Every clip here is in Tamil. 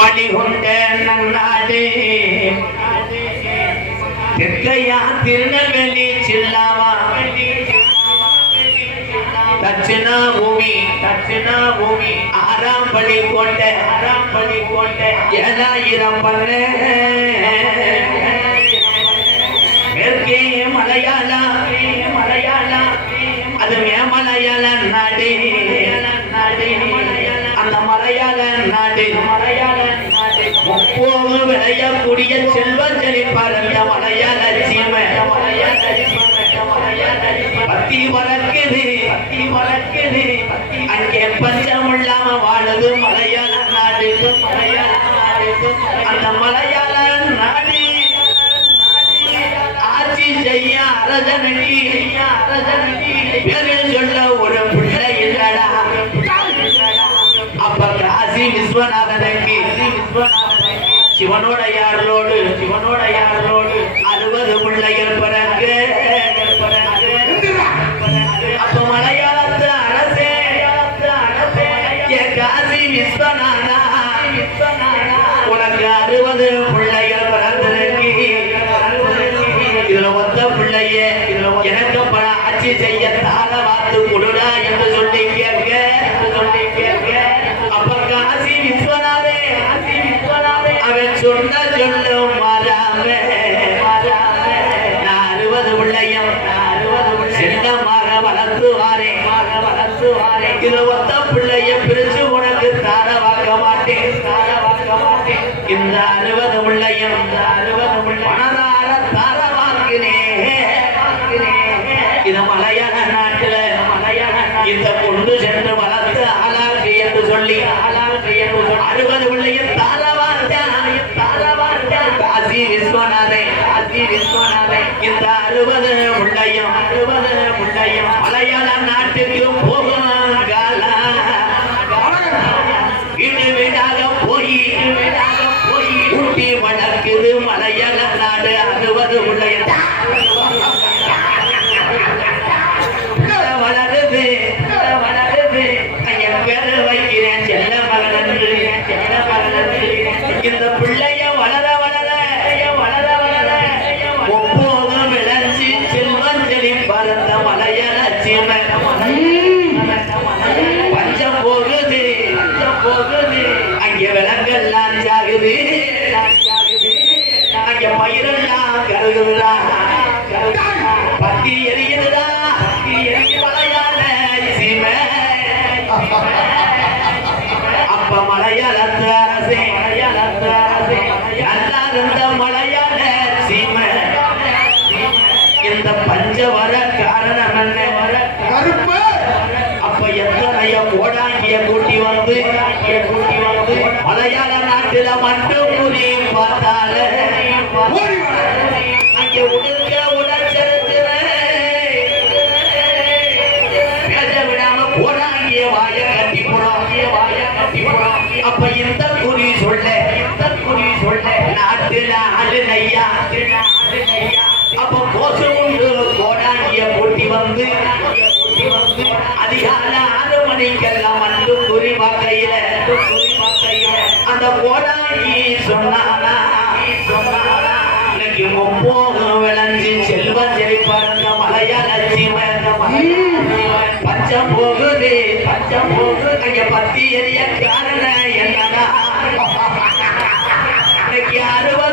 மணி கொண்ட தெற்கையா திருநெல்வேலி சில்லாவா? தட்சிணா பூமி தட்சிணா பூமி ஆறாம் பள்ளி கொண்ட ஆறாம் பள்ளி கொண்ட ஏழாயிரம் பண்ண மேற்கே மலையாளா? மலையாளா அது மேமலையாள நாடு. அந்த மலையாள நாடு. மலையாள முப்போது விளையக்கூடிய செல்வஞ்சலி பரந்த மலையாள லட்சியம பத்தி வளர்க்குது. பத்தி வளர்க்குது அங்கே பஞ்சம் இல்லாம வாழுது மலையாள நாடு. மலையாள நாடு அந்த மலையாள நாடு ஆட்சி செய்ய அரசனடி அரசனடி பேரு சொல்ல ஒரு பிள்ளை இல்லடா. அப்ப காசி விஸ்வநாத சிவனோட யாரோடு சிவனோட யாரோடு அறுபது பிள்ளைகள் பிறகு அப்ப மலையாளத்து அரசே என் காசி விஸ்வநாதா உனக்கு அறுபது பிள்ளைகள் பிறந்திருக்கு. இதுல ஒத்த பிள்ளைய எனக்கு பல ஆட்சி செய்ய வளர்த்து வாரே வளர்த்து வாரே. இதுல ஒத்த பிள்ளைய பிரிச்சு உனக்கு தார வாக்க மாட்டேன் தார வாக்க மாட்டேன். இந்த அறுபது பிள்ளையும் இந்த அறுபது பிள்ளை மனதார தார வாக்கினேன் இது மலையாள நாட்டுல மலையாள இந்த கொண்டு சென்று வளர்த்து அலாக்கு என்று சொல்லி அலாக்கு என்று சொல்லி அறுபது பிள்ளையும் தார காசி விஸ்வநாதே காசி விஸ்வநாதே. இந்த அறுபது முள்ளையும் அறுபது முள்ளையும் இந்த பிள்ளைய வளர வளர வளர வளர. ஒப்போதும் விளைஞ்சி செல்வஞ்சலி பரந்த மலையாள சீமை பஞ்சம் போகுது பஞ்சம் போகுது அங்க விலங்கெல்லாம் ஜாகுது அங்க பயிரெல்லாம் கருகுதுடா. பத்தி எரியுதுடா. நல்லா இருந்த மலையாள சீமை. இந்த பஞ்ச வர காரணம் என்ன? வர கருப்பு. அப்ப எத்தனைய கோடாங்கிய கூட்டி வந்து கூட்டி வந்து மலையாள நாட்டுல மட்டும் வந்து வந்து அதிகால ஆறு மணிக்கெல்லாம் வந்து குறி பார்க்கையில அந்த கோடாங்கி சொன்னானா சொன்னானா? இன்னைக்கு முப்போகம் விளைஞ்சு செல்வம் செழிப்பாருங்க மலையாள சீமை பச்சம் போகுது பச்சம் போகுது அங்க பத்தி எரிய காரணம் என்னன்னா இன்னைக்கு அறுபது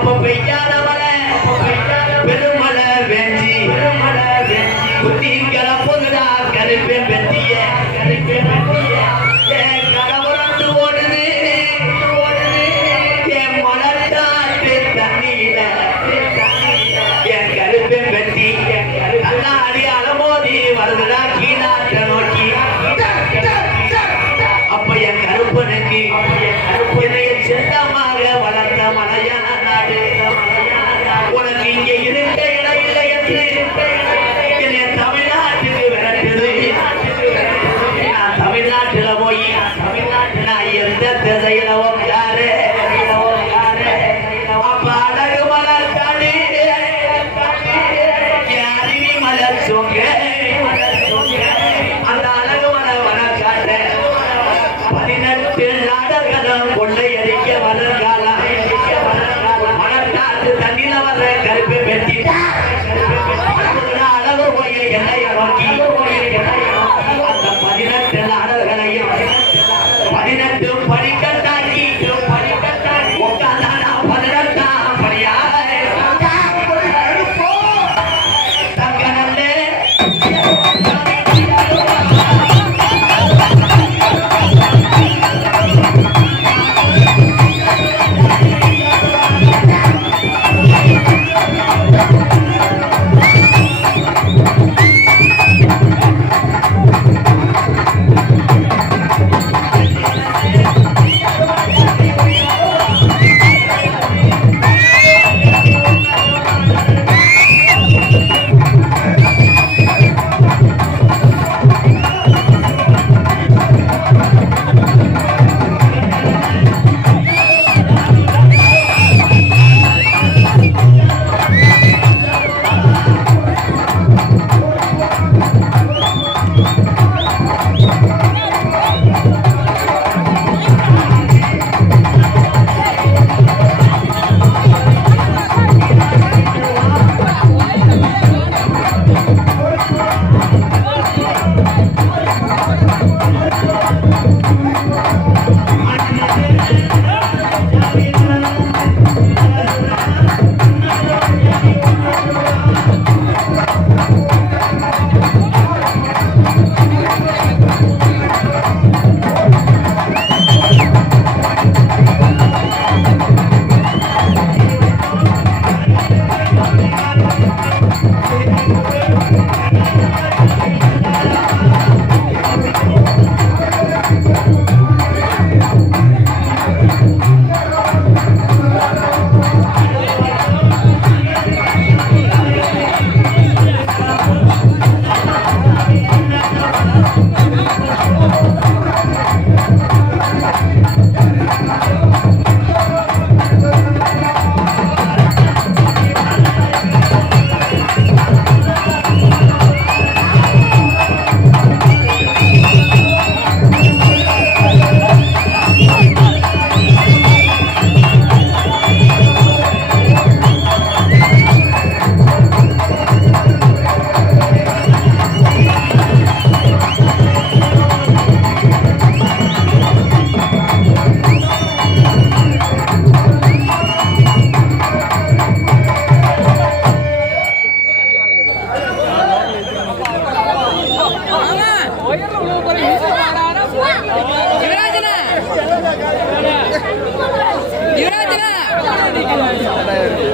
மறுக்குது அப்ப 알아요.